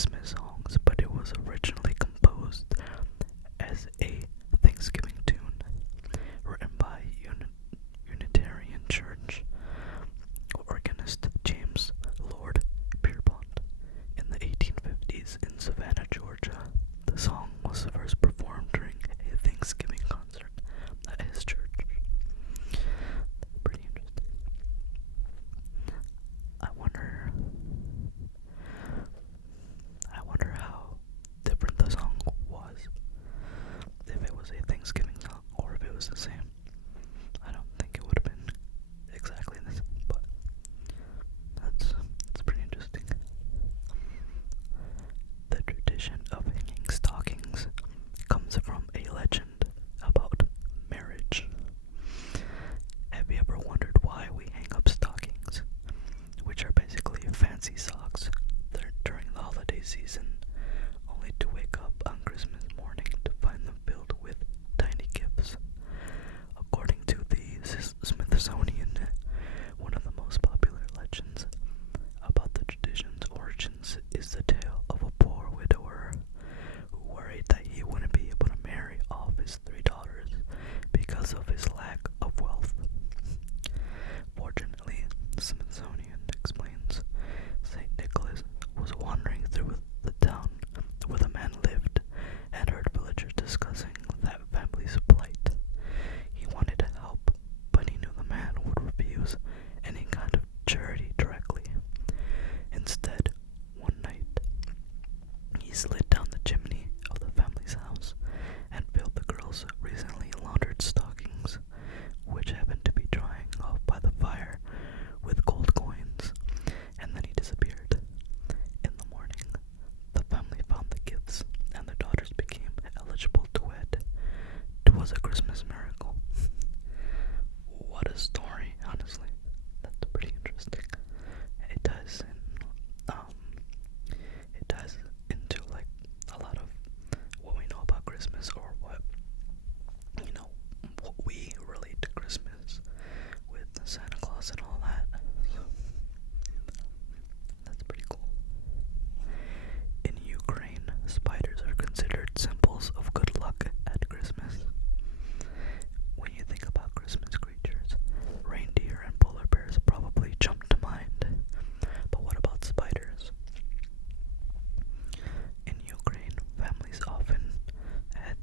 Christmas songs, but it was originally composed as a Thanksgiving tune written by Unitarian Church organist James Lord Pierpont in the 1850s in Savannah, Georgia. The song was first performed during a Thanksgiving concert at his church. That's pretty interesting. I wonder how different the song was. If it was a Thanksgiving song or if it was the same. I don't think it would have been exactly the same, but that's pretty interesting. The tradition of hanging stockings comes from a legend about marriage. Have you ever wondered why we hang up stockings, which are basically fancy socks during the holiday season, only to wake up on Christmas morning to find them filled with tiny gifts? According to the Smithsonian, one of the most popular legends about the tradition's origins is the tale of a poor widower who worried that he wouldn't be able to marry all of his 3 daughters because of his lack of wealth. Fortunately, the Smithsonian explains, St. Nicholas was wandering through the town where the man lived and heard villagers discussing that family's plight. He wanted to help, but he knew the man would refuse any kind of charity directly. Instead, one night, he slid down the chimney of the family's house and filled the girls' recently laundered stockings, which happened to be drying off by the fire, with gold coins, and then he disappeared. In the morning, the family found the gifts, and the daughters became eligible to wed. It was a Christmas miracle. What a story, honestly. That's pretty interesting. It ties into like a lot of what we know about Christmas, or what we relate to Christmas with Santa Claus and all that. So that's pretty cool. In Ukraine, spiders are considered symbols of good luck at Christmas. When you think about Christmas creatures, reindeer and polar bears probably jump to mind. But what about spiders? In Ukraine, families often had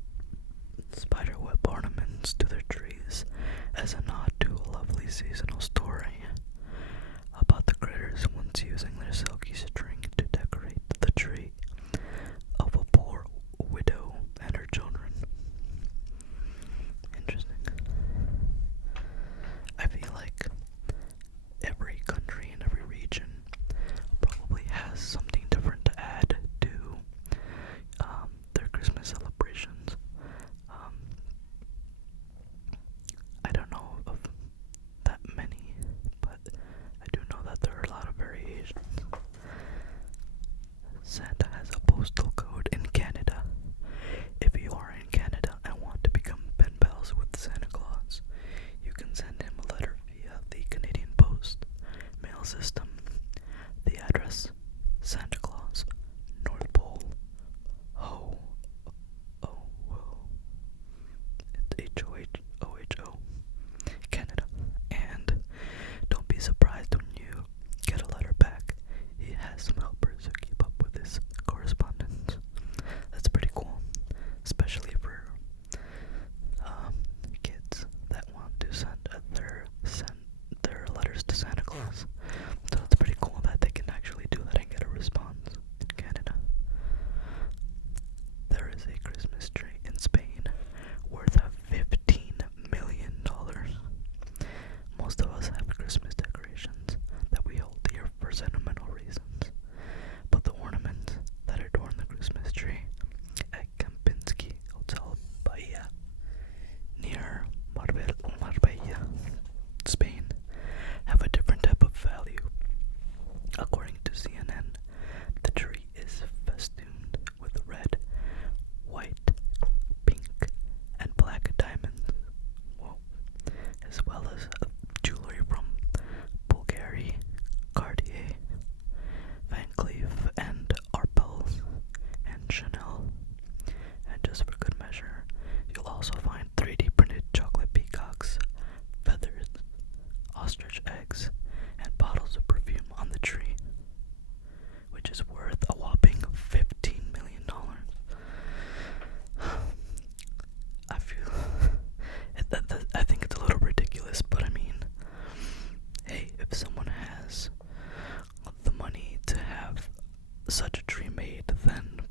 such a tree made, then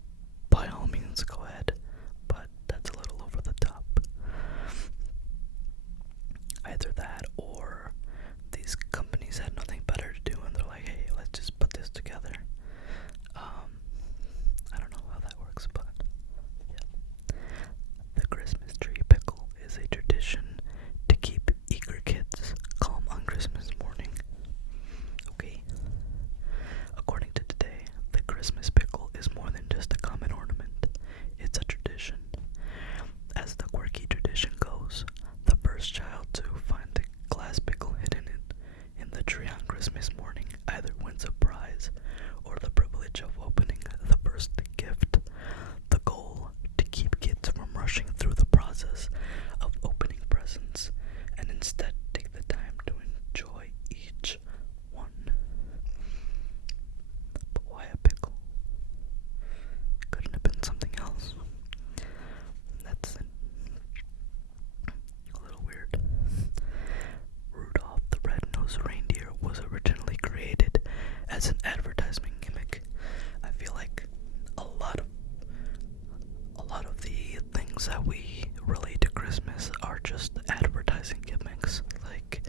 by all means go ahead, but that's a little over the top. Either that or these companies had nothing better to do and they're like, hey, let's just put this together. I don't know how that works, but yeah. The Christmas tree pickle is a tradition to keep eager kids calm on Christmas morning. Okay. According to Today, the Christmas pickle is more than just a common ornament. It's a tradition. As the quirky tradition goes, the first child to find the glass pickle hidden in the tree on Christmas morning either wins a prize or the privilege of opening the first gift. The goal, to keep kids from rushing through the process of opening presents and instead take the time to enjoy each one. But why a pickle? Couldn't have been something else. That's a little weird. Rudolph the Red-Nosed Reindeer was originally created as an advertisement gimmick. I feel like a lot of the things that we relate to Christmas are just advertising gimmicks, like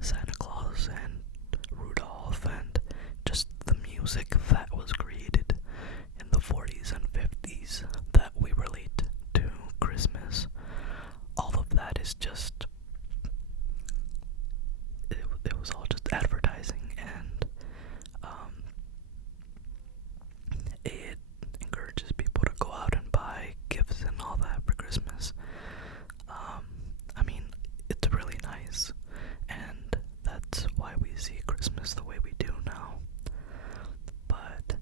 Santa Claus and Rudolph and just the music that was created in the 40s and 50s that we relate to Christmas. All of that is just, it was all just advertising, and it encourages people to go out and buy gifts and all that for Christmas. I mean, it's really nice, and that's why we see Christmas the way we do now. But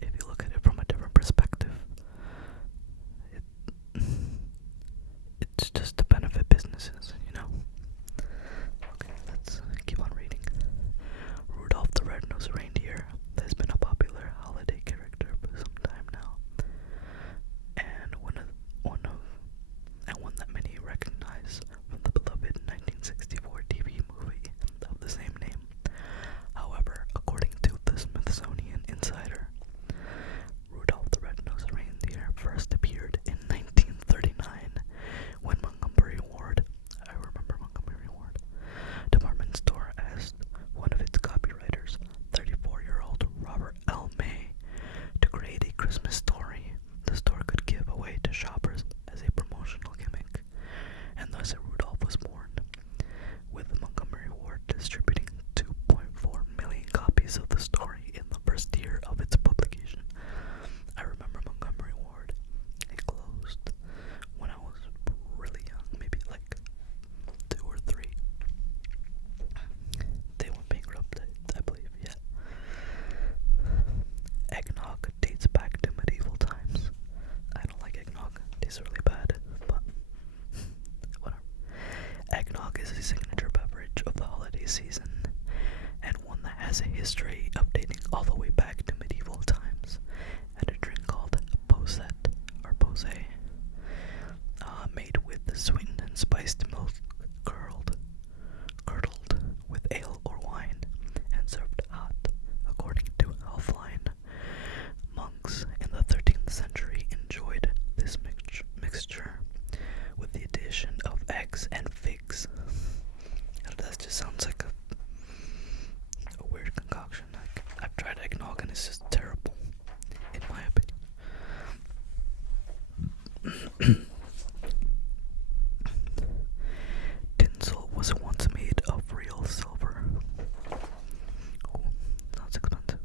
if you look at it from a different perspective, it's just to benefit businesses, you know? Okay, let's keep on reading. Rudolph the Red-Nosed Reindeer has been a popular holiday character for some time now, and one that many recognize from the beloved 1964 TV movie of the same name. However, according to the Smithsonian Insider, Rudolph the Red-Nosed Reindeer first appeared in 1939 when Montgomery Ward, I remember Montgomery Ward, department store asked one of its copywriters, 34-year-old Robert L. May, to create a Christmas story the store could give away to shoppers as a promotional gimmick, and thus Rudolph was born, with Montgomery Ward distributing 2.4 million copies of the story in the first year of its publication. I remember Montgomery Ward. It closed when I was really young, maybe like 2 or 3. They went bankrupt, I believe, yeah. Eggnog dates back to medieval times. I don't like eggnog. It tastes really bad, but whatever. Eggnog is a signature beverage of the holiday season, and one that has a history of dating all the way back to medieval times, and a drink called posset, or posé, made with sweetened and spiced milk curdled with ale or wine, and served hot, according to Healthline. Monks in the 13th century enjoyed this mixture with the addition of eggs and figs. That just sounds like a weird concoction. I've tried eggnog and it's just terrible, in my opinion. Tinsel was once made of real silver. Oh, sounds expensive.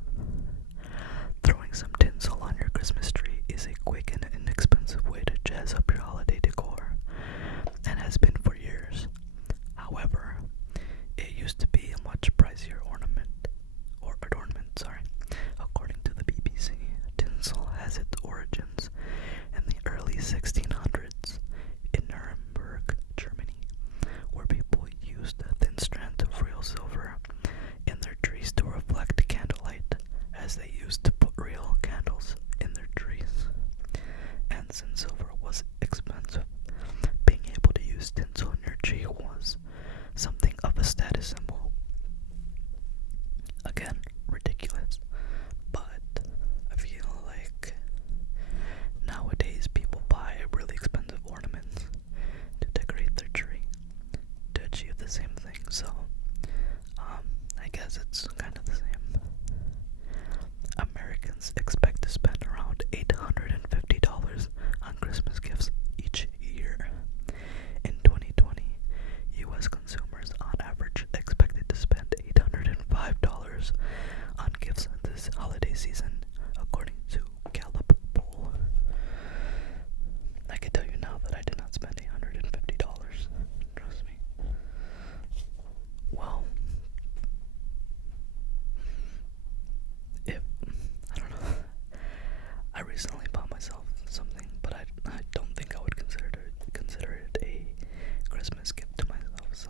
Throwing some tinsel on your Christmas tree is a quick and inexpensive way to jazz up your holiday decor, and has been for years. However, it used to be a much pricier adornment, according season, according to Gallup poll. I can tell you now that I did not spend $850. Trust me. Well, if I don't know, I recently bought myself something, but I don't think I would consider it a Christmas gift to myself. So,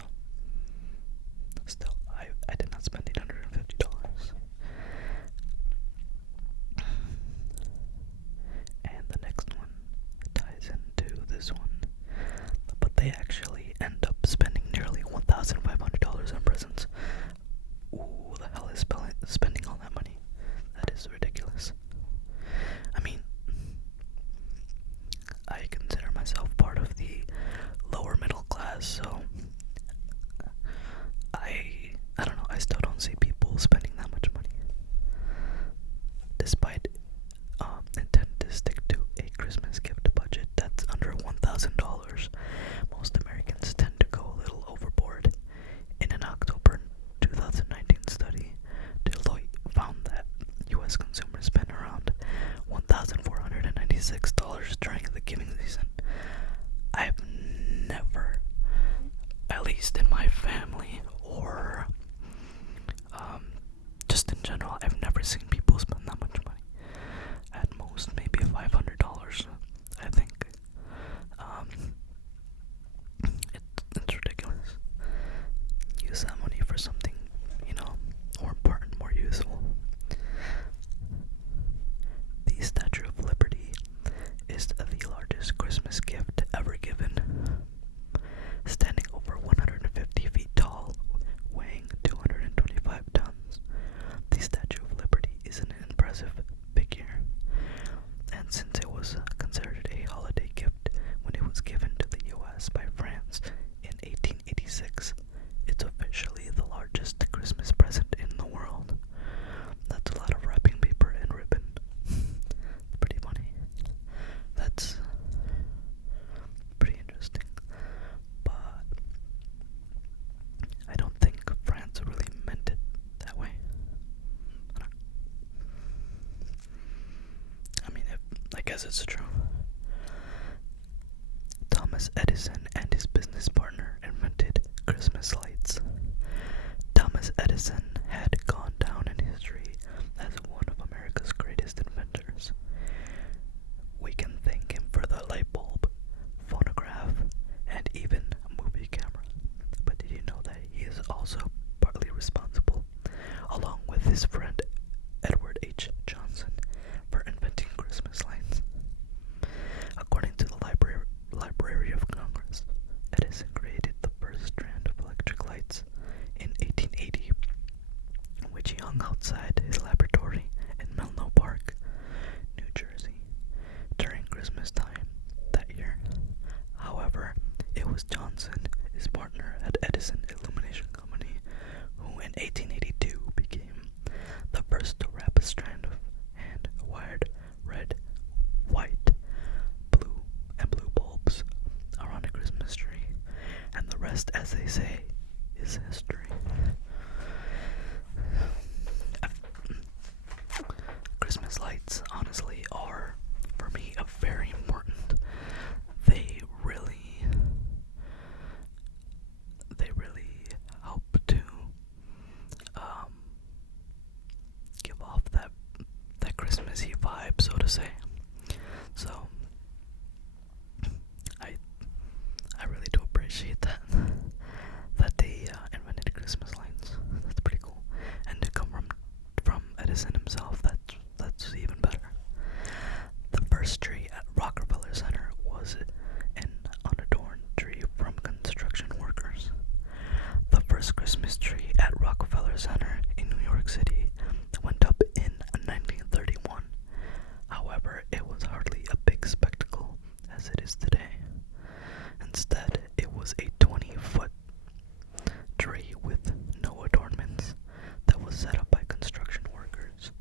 still, I did not spend $850. And the next one ties into this one, but they actually end up spending nearly $1,500 on presents. Who the hell is spending all that money? That is ridiculous. I mean, I consider myself part of the lower middle class, so I don't know, I still don't see people spending that much money. Despite intend to stick to a Christmas gift budget that's under $1,000, most Americans tend to go a little overboard. In an October 2019 study, Deloitte found that U.S. consumers spend around $1,496 during the giving season. I've never, at least in my family or just in general, I've never seen people spend that much money. At most, maybe $500, I think. It's ridiculous. Use that money for something, more important, more useful. The Statue of Liberty is the largest Christmas gift ever given. Standing over 150 feet tall, weighing 225 tons, the Statue of Liberty is an impressive figure. And since it was considered a holiday gift when it was given to the U.S. by France in 1886, it's officially the largest Christmas present in the world. That's a lot of wrapping paper and ribbon. Pretty funny. That's pretty interesting. But I don't think France really meant it that way. I guess it's true. Thomas Edison and his business partner invented Christmas lights. Thomas Edison had gone down in history as one of America's greatest inventors. We can thank him for the light bulb, phonograph, and even a movie camera. But did you know that he is also partly responsible, along with his friend Edward H. Johnson, for inventing Christmas lights? According to the Library of Congress, Edison created the first strand of electric lights in 1880, which he hung outside his laboratory in Menlo Park, New Jersey, during Christmas time that year. However, it was Johnson, his partner at Edison Illumination Company, who in 1882 became the first to wrap a strand of hand-wired red, white, blue, and blue bulbs around a Christmas tree. And the rest, as they say, is history. Christmas lights, honestly, are, for me, very important. They really help to give off that Christmassy vibe, so to say. So I really do appreciate that they invented Christmas lights. That's pretty cool. And to come from Edison himself, that's even better. The first tree at Rockefeller Center was an unadorned tree from construction workers. The first Christmas tree at Rockefeller Center in New York City went up in 1931. However, it was hardly a big spectacle as it is today. Instead, it was a 20-foot tree with no adornments that was set up by construction workers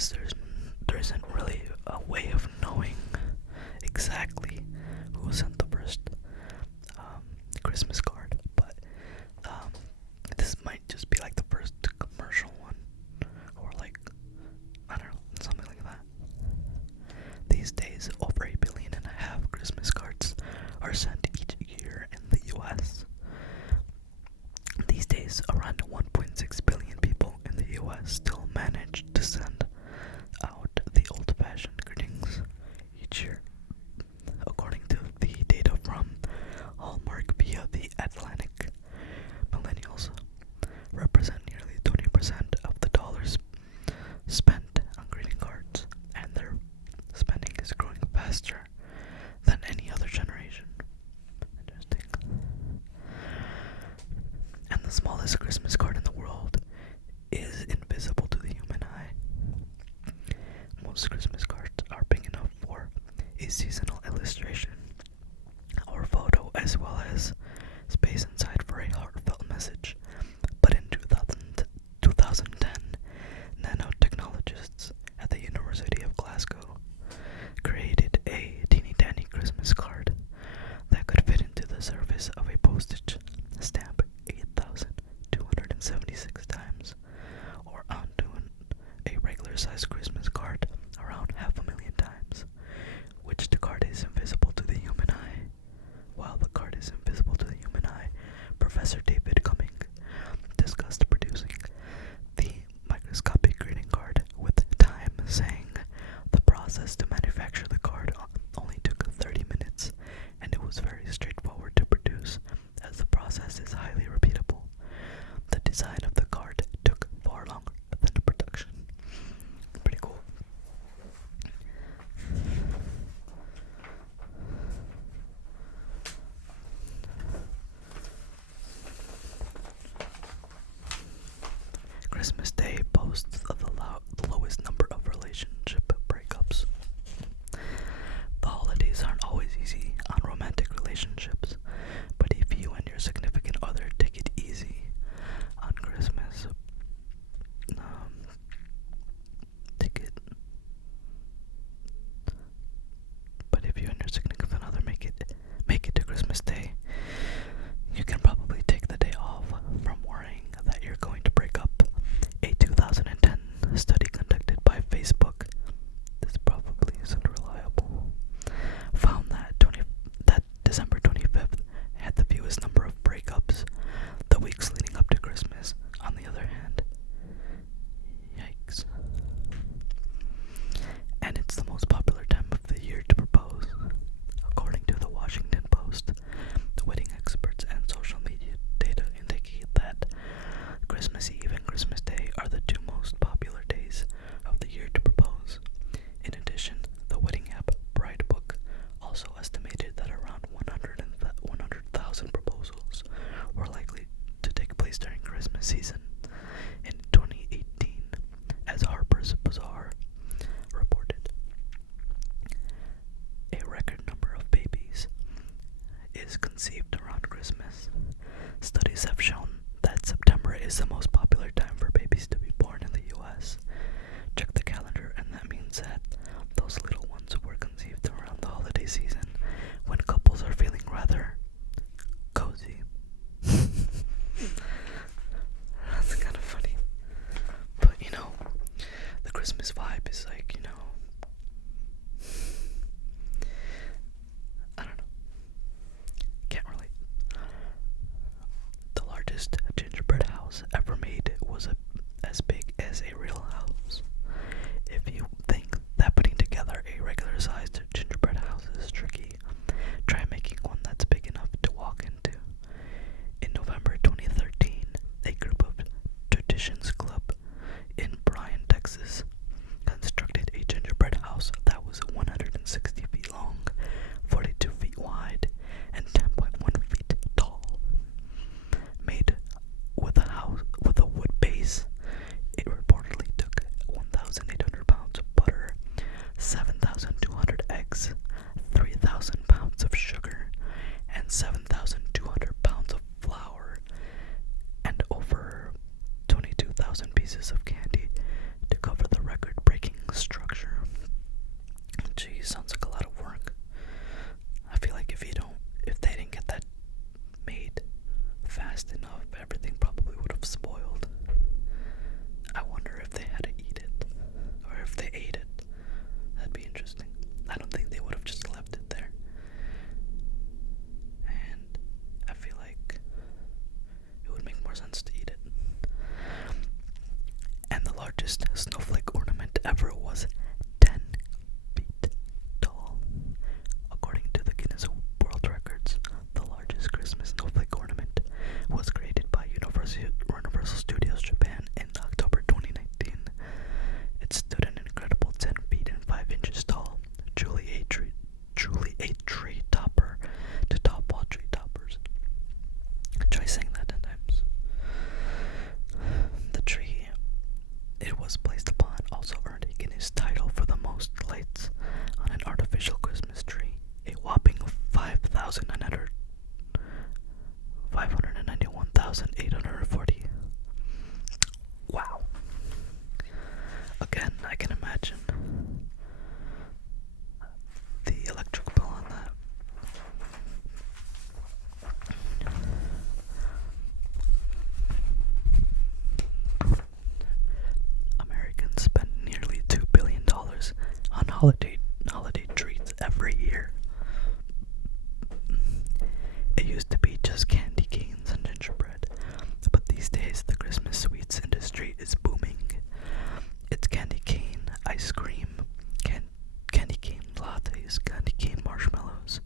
guess there isn't really a way of knowing exactly who sent the first Christmas card, but this might just be like the first commercial one, or like, I don't know, something like that. These days, over 1.5 billion Christmas cards are sent each year in the US. These days, around 1.6 billion people in the US still manage to send out the old-fashioned greetings each year, according to the data from Hallmark via The Atlantic. Millennials represent nearly 20% of the dollars spent on greeting cards, and their spending is growing faster than any other generation. Interesting. And the smallest Christmas card in the world is invisible to the human eye. Most Christmas cards are big enough for a seasonal illustration or photo, as well as space inside for a heartfelt message. But in 2010, nanotechnologists at the University of Glasgow created a teeny-tiny Christmas card that could fit into the surface of a postage stamp 8,276 times, or onto a regular-sized Christmas card around 500,000 times, which the card is invisible to the human eye. While the card is invisible to the human eye, Professor David Cumming discussed producing the microscopic greeting card with time, saying the process to manufacture the card only took 30 minutes, and it was very straightforward to produce, as the process is highly repeatable. The design of the card took far longer than the production. Pretty cool. Christmas Day boasts the lowest number of relationship breakups. The holidays aren't always easy on romantic relationships, but if you and your significant other take it easy on Christmas, but if you and your significant other make it to Christmas Day, you can probably take the day off from worrying that you're going to break up. A 2010 study conducted by Facebook, this probably isn't reliable, found that December 25th had the fewest number of breakups. The weeks leading up to Christmas, on the other hand, yikes. And it's the most popular time of the year to propose. According to the Washington Post, the wedding experts and social media data indicate that Christmas Eve and Christmas Day are the two most popular days of the year to propose. In addition, the wedding app Bridebook also estimated that around 100,000 proposals were likely to take place during Christmas season in 2018, as Harper's Bazaar reported. A record number of babies is conceived around Christmas. Studies have shown that September is the most popular time for babies to be born in the US. Check the calendar, and that means that those little ones were conceived around the holiday season, when couples are feeling rather cozy. That's kind of funny. But the Christmas vibe is like, I don't know. Can't relate. The largest gingerbread house ever made was as big as a real house. If you think that putting together a regular-sized gingerbread house is tricky, try making one that's big enough to walk into. In November 2013, a group of Traditions Club in Bryan, Texas, constructed a gingerbread house that was 160 feet long, 42 feet wide, and 10.1 feet tall. Made with a wood base, it reportedly took 1,800 pounds of butter, 7,200 eggs, 3,000 pounds of sugar, and 7,200 pounds of flour, and over 22,000 pieces of candy to cover the record-breaking largest snowflake ornament ever was 10 feet tall. According to the Guinness World Records, the largest Christmas snowflake ornament was created by Universal Studios Japan in October 2019. It stood an incredible 10 feet and 5 inches tall, truly a tree topper to top all tree toppers. Try saying that 10 times. The tree it was placed upon also earned a Guinness title for the most lights on an artificial Christmas tree, a whopping 591,840. Wow. Again, I can imagine the electric bill on that. Americans spend nearly $2 billion on holiday treats every year. It used to be just candy canes and gingerbread, but these days the Christmas sweets industry is booming. It's candy cane ice cream, candy cane lattes, candy cane marshmallows.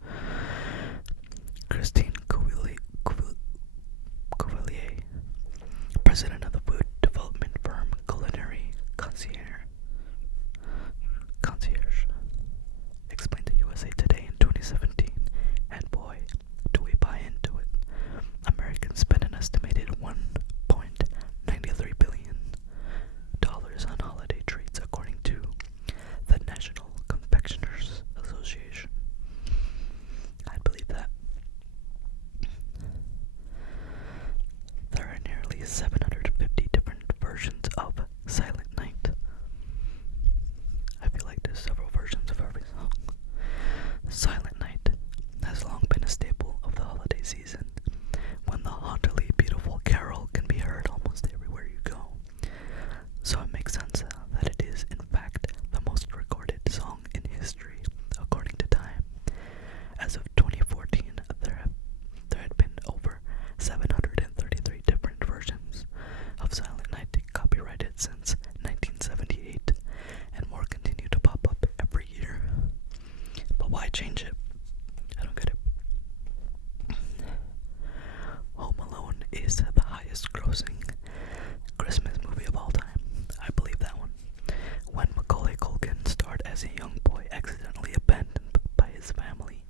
Christine Cuvelier, president of the food development firm Culinary Concierge, explained to USA Today in 2017, and boy, do we buy into it. Americans spend an estimated $1.93 billion on holiday treats, according to the National Confectioners Association. I'd believe that. There are nearly 750 different versions of Silent Night. I feel like there's several versions of every song. Silent Night has long been a staple of the holiday season, when the hauntingly beautiful carol can be heard almost everywhere you go. So it makes sense that it is, in fact, the most recorded song in history, according to Time. As of 2014, there had been over 733 different versions of Silent Night copyrighted since 1978, and more continue to pop up every year. But why change it? I don't get it. Home Alone is the highest grossing Christmas movie of all time. I believe that one. When Macaulay Culkin starred as a young boy accidentally abandoned by his family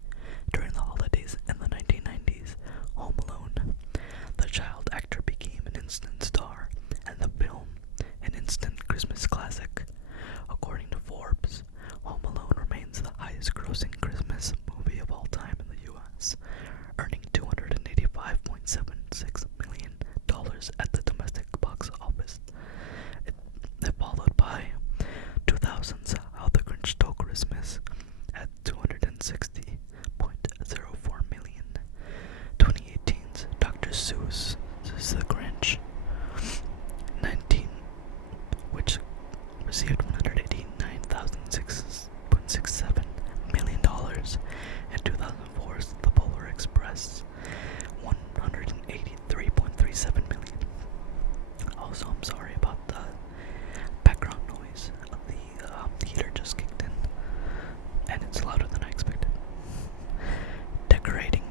during the holidays in the 1990s, Home Alone, the child actor became an instant star, and the film an instant Christmas classic. According to Forbes, Home Alone remains the highest grossing Christmas movie of all time in the U.S., earning $285.76 million at the domestic box office. It followed by 2000's How the Grinch Stole Christmas at $260.04 million, 2018's Dr. Seuss' The Grinch, which received $189.67 million, and 2004's The Polar Express, $183.37 million. Also, I'm sorry about the background noise. The heater just kicked in, and it's louder than I expected. Decorating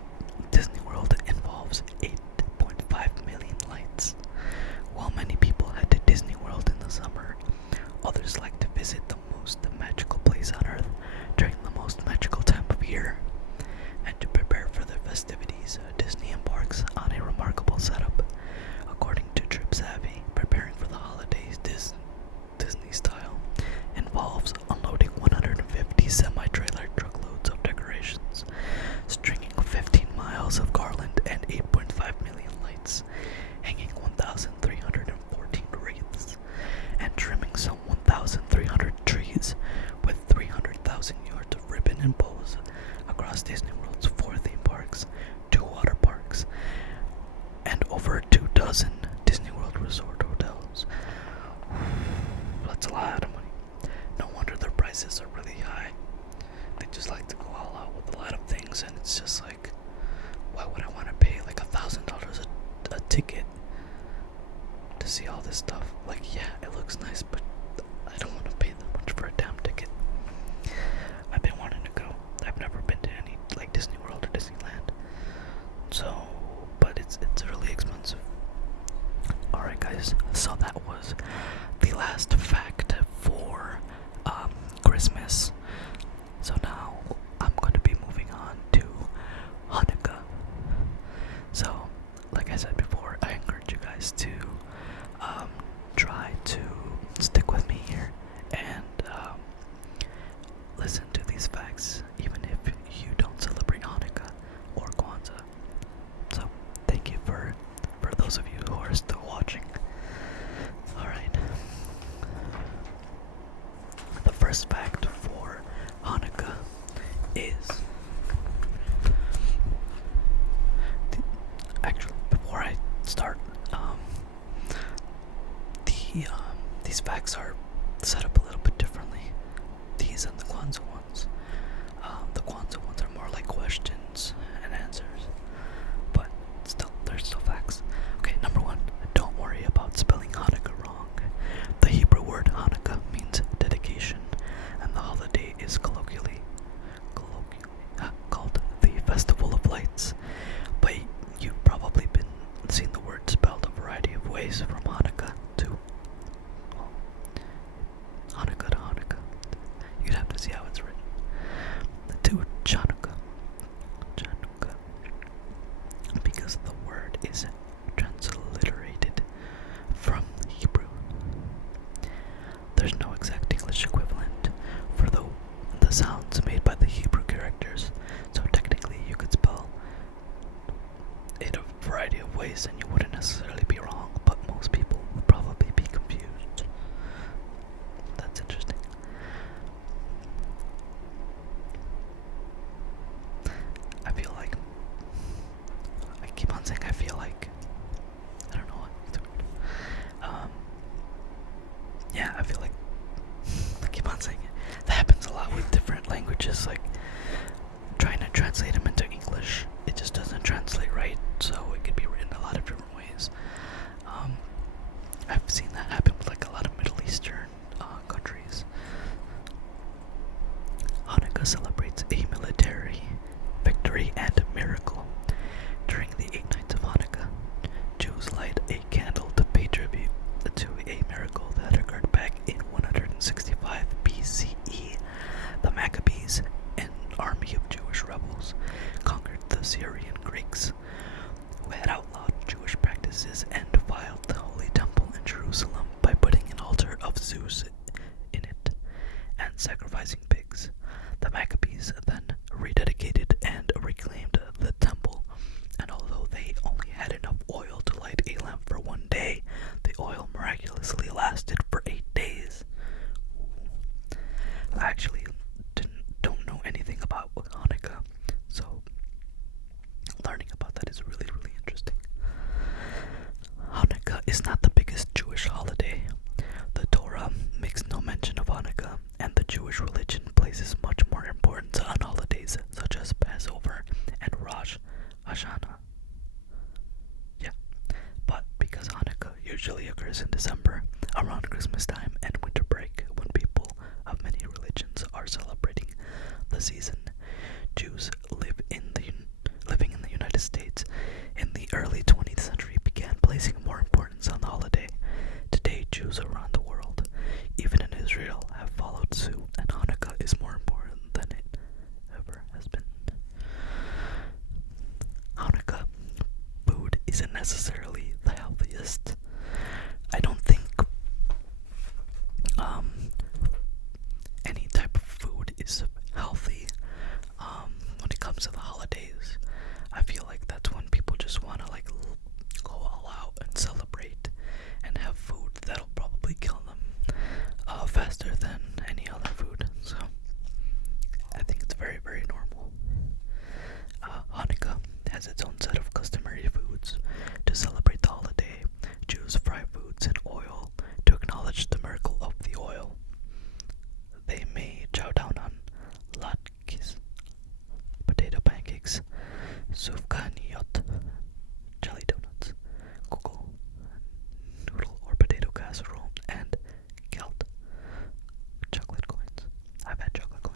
Disney World involves 8.5 million lights. While many people head to Disney World in the summer, others like to visit the most magical place on earth during the most magical time of year. And to prepare for the festivities, Disney embarks on a remarkable setup. According to Trip Savvy, preparing for the holidays Disney style involves unloading 150 semi-trailer truckloads of decorations, stringing 15 miles of garland and 8.5 million lights, hanging 1,314 wreaths, and trimming some 1,300 trees with 300,000 yards of ribbon and bows across Disney World's 4 theme parks, 2 water parks, and over 2 dozen Disney World resort hotels. That's a lot of money. No wonder their prices are really high. They just like to go all out with a lot of things, and it's just like, why would I want to pay like $1,000 a ticket to see all this stuff? Like, yeah, it looks nice, but the last fact for Christmas. So now I'm going to be moving on to Hanukkah. So, like I said before, I encourage you guys to try to stick with me here and listen to these facts, even if you don't celebrate Hanukkah or Kwanzaa. So, thank you for those of you who are still watching. Alright. The first fact for Hanukkah is... Actually, before I start, these facts are set up a little bit differently. These and the Kwanzaa ones. The Kwanzaa ones are more like questions and answers, but still, they're still facts. Okay, number one, don't worry about spelling Hanukkah wrong. The Hebrew word Hanukkah means dedication, and the holiday is colloquially called the Festival of Lights. But you've probably seen the word spelled a variety of ways, from Hanukkah to Hanukkah. You'd have to see how it's written. To Chanukah, because the word is transliterated from Hebrew. There's no exact English equivalent for the sounds made by the Hebrew characters, so technically you could spell it a variety of ways and you wouldn't necessarily be wrong, but most people would probably be confused. That's interesting. I feel like I keep on saying I feel like I don't know what it's weird. Yeah, I feel like I keep on saying it. That happens a lot with different languages, like trying to translate them into English. It just doesn't translate right, so it could be written a lot of different ways. I've seen that happen with like a lot of Middle Eastern countries. Hanukkah celebrates a military victory and miracle. During the 8 nights of Hanukkah, Jews light a candle to pay tribute to a miracle that occurred back in 165 BCE. The Maccabees, an army of Jewish rebels, conquered the Syrian Greeks, who had outlawed Jewish practices, and defiled the Holy Temple in Jerusalem by putting an altar of Zeus in it and sacrificing pigs. The Maccabees then rededicated and reclaimed the temple, and although they only had enough oil to light a lamp for one day, the oil miraculously lasted for 8 days. I actually don't know anything about Hanukkah, so learning about that is really, really interesting. Hanukkah is not the biggest Jewish holiday. The Torah makes no mention of Hanukkah, and the Jewish religion places much more importance on holidays such as Passover and Rosh Hashanah. Yeah, but because Hanukkah usually occurs in December, around Christmas time and winter break, when people of many religions are celebrating the season, Jews living in the United States in the early 20th century began placing more importance on the holiday. Today, Jews around the world, even in Israel, have followed suit, and Hanukkah is more important than it ever has been. Hanukkah food isn't necessarily the healthiest. I don't think any type of food is healthy when it comes to the holidays. I feel like that's when people just want to like go all out and celebrate and have food that'll probably kill them faster than any other food. So I think it's very, very normal. Hanukkah has its own set of customary foods. To celebrate the holiday, Jews fry foods in oil to acknowledge the miracle of the oil. They may chow down on latkes, potato pancakes, sufganiyot, jelly donuts, kugel, noodle or potato casserole, and gelt, chocolate coins. I've had chocolate coins.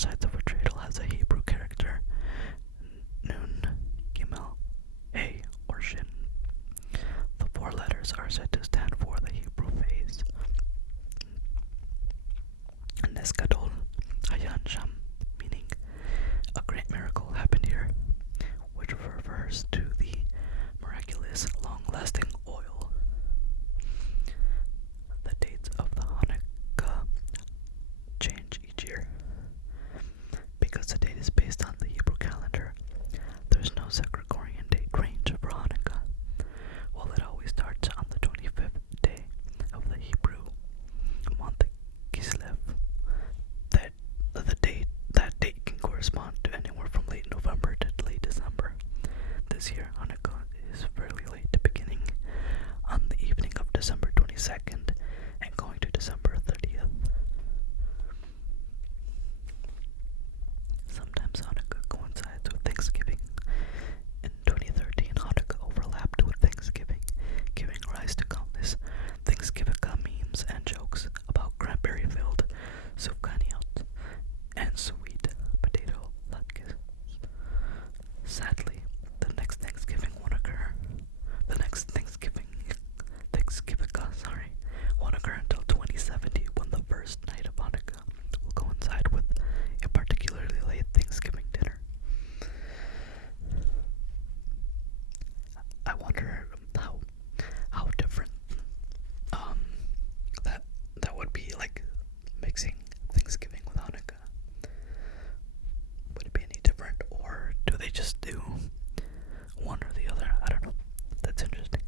sides of a dreidel has a Hebrew character, Nun, Gimel, A, or Shin. The four letters are said to stand for the Hebrew phase. Nes Gadol Hayan Sham, meaning a great miracle happened here, which refers to the miraculous, long-lasting oil. The dates of the Hanukkah change each year. Because the date is based on the Hebrew calendar, there's no set Gregorian date range for Hanukkah. While it always starts on the 25th day of the Hebrew month Kislev, that date can correspond to anywhere from late November to late December. This year, Hanukkah is fairly late, beginning on the evening of December 22nd and going to December 30th. Sometimes Hanukkah coincides with Thanksgiving. In 2013, Hanukkah overlapped with Thanksgiving, giving rise to countless Thanksgiving memes and jokes about cranberry-filled sufganiyot and sweet potato latkes. Sadly, the next Thanksgiving won't occur. The next Thanksgiving won't occur until 2070, when the first night of Hanukkah will coincide with a particularly late Thanksgiving dinner. I wonder how different that would be, like mixing Thanksgiving with Hanukkah. Would it be any different, or do they just do one or the other? I don't know. That's interesting.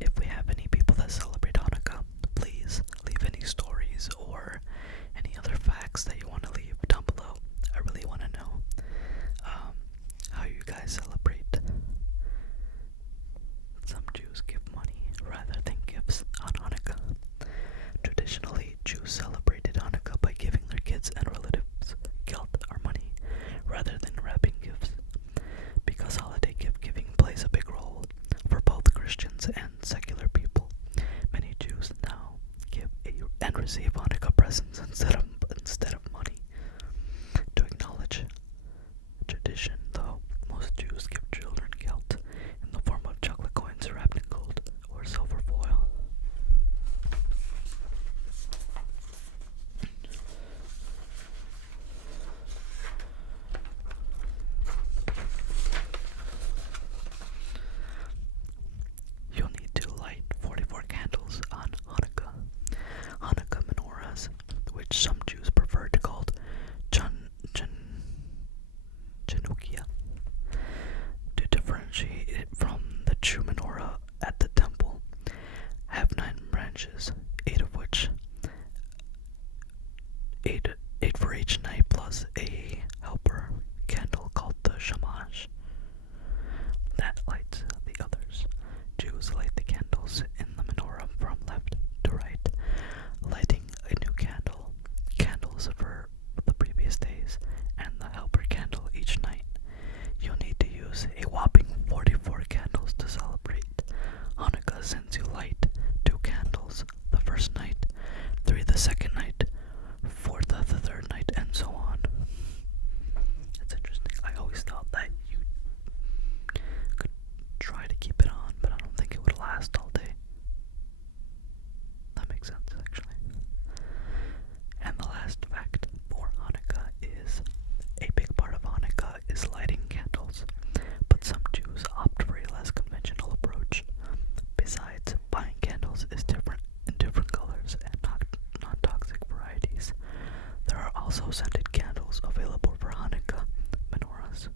If we have any people that celebrate Hanukkah, please leave any stories or any other facts that you want to leave down below. I really want to know how you guys celebrate. Some Jews give money rather than gifts on Hanukkah. Traditionally, Jews celebrated Hanukkah by giving their kids and relatives gelt or money rather than wrapping gifts. Because holiday gift giving plays a big role for both Christians and secular people, many Jews now give and receive Hanukkah presents instead of money. To acknowledge tradition, though, most Jews give children gelt in the form of chocolate coins wrapped in gold or silver foil. You'll need to light 44 candles on Hanukkah. Hanukkah menorahs, which some Jews prefer to call Chanukia, to differentiate it from the true menorah at the temple, have 9 branches, 8 of which, 8 for each night, plus a helper candle called the shamash that lights the others. Jews light the candles in the menorah from left to right, lighting a new candles for the previous days, and the helper candle each night. You'll need to use a whopping 44 candles to celebrate Hanukkah, since you light 2 candles the first night, 3 the second night, 4 the third night, and so on. It's interesting. I always thought that you could try to keep it on, but I don't think it would last all day. That makes sense, actually. And the last fact for Hanukkah is a big part of Hanukkah is lighting candles, but some Jews opt for a less conventional approach. Besides, buying candles is different in different colors and non-toxic varieties. There are also scented candles available for Hanukkah menorahs.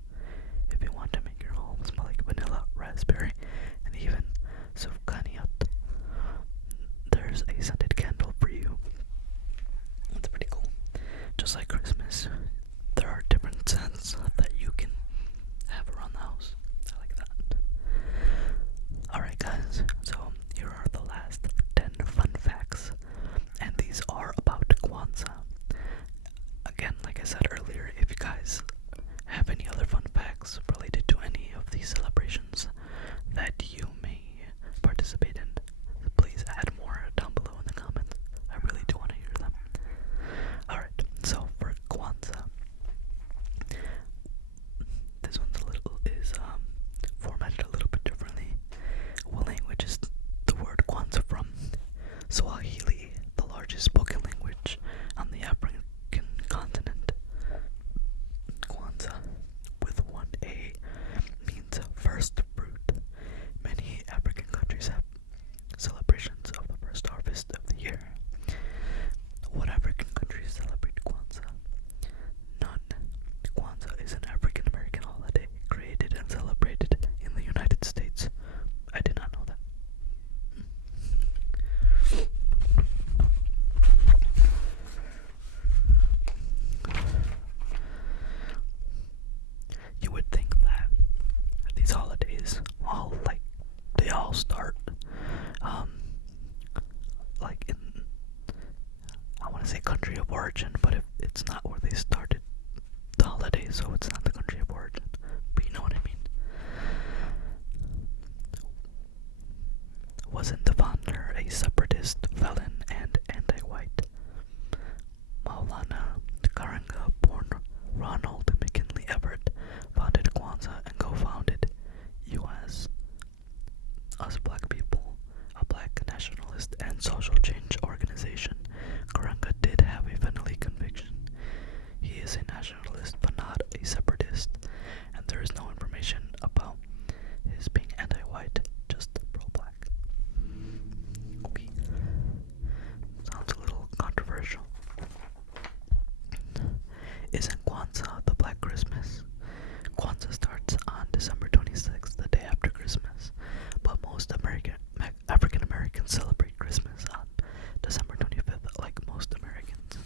to say country of origin, but if it's not where they started the holiday, so it's not the country of origin. But you know what I mean. Wasn't the founder a separatist, felon, and anti-white? Maulana Karanga, born Ronald McKinley Everett, founded Kwanzaa and co-founded U.S. Us Black People, a black nationalist and social change organization. Karanga did have a Finley conviction. He is a nationalist but not a separatist, and there is no information about his being anti-white, just pro-black. Okay. Sounds a little controversial. Isn't Kwanzaa the Black Christmas? Kwanzaa starts on December 26th, the day after Christmas, but most African Americans celebrate Christmas on December 25th, like most Americans.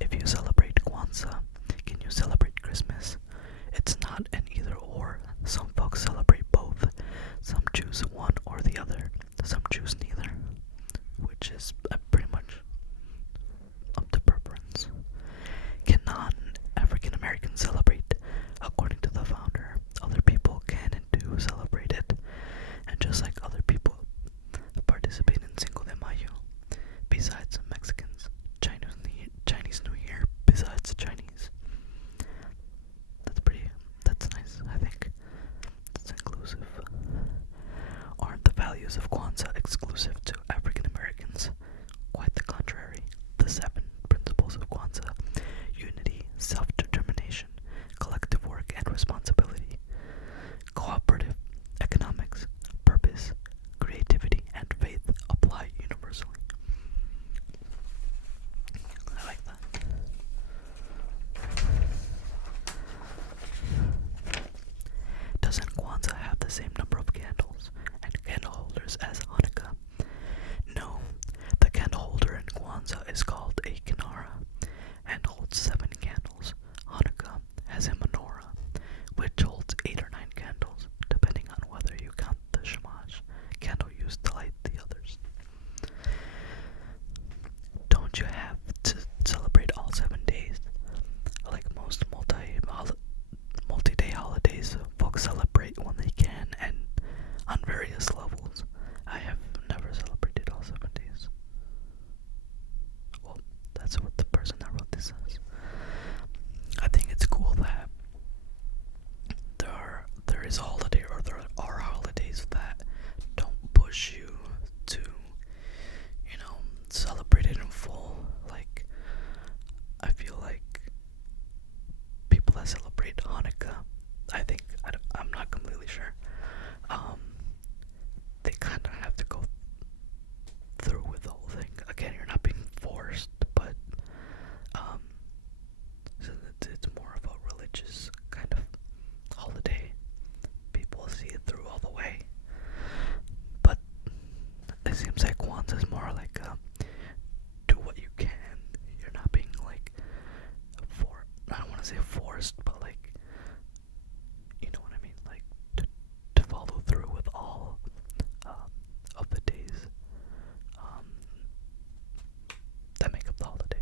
If you celebrate Kwanzaa, can you celebrate Christmas? It's not an either or. Some folks celebrate both. Some choose one or the other. Some choose neither, which is pretty much up to preference. Can non-African Americans celebrate? According to the founder, other people can and do celebrate it, and just like other people participate in Cinco de Mayo, besides Mexicans, Chinese New Year, besides Chinese. That's nice, I think. That's inclusive. Aren't the values of Kwanzaa exclusive to African Americans? Quite the contrary. The 7 principles of Kwanzaa: unity, self-determination, collective work and responsibility, cooperative economics, purpose, creativity, and faith apply universally. I like that. Doesn't Kwanzaa have the same number of candles and candle holders as Hanukkah? No, the candle holder in Kwanzaa is called a kinara and holds 7 candles. Hanukkah has a menorah, which holds 8 or 9 candles, depending on whether you count the shamash candle used to light the others. Don't you have to celebrate all 7 days? Like most multi-day holidays, folks celebrate when they can and on various levels. I have never celebrated all 7 days. Well, that's what the person that wrote this says. I think it's cool that there is a holiday, or there are holidays that don't push you to, celebrate it in full. Like, I feel like people that celebrate Hanukkah, I'm not completely sure, they kind of have to go through with the whole thing. Again, you're not being forced, but so it's more of a religious kind of holiday. People see it through all the way, but it seems like Kwanzaa is more like do what you can. You're not being like I don't want to say forced, but like, you know what I mean, like to follow through with all of the days that make up the holiday.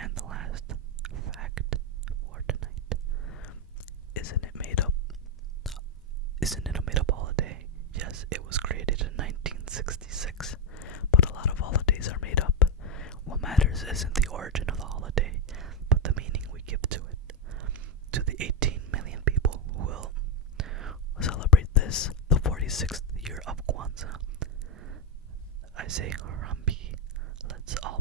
And the last fact for tonight: isn't it a made-up holiday? Yes, it was created in 1966, but a lot of holidays are made up. What matters isn't the origin of the holiday, but the meaning we give to it. To the 18 million people who will celebrate this, the 46th year of Kwanzaa, I say Harambe. Let's all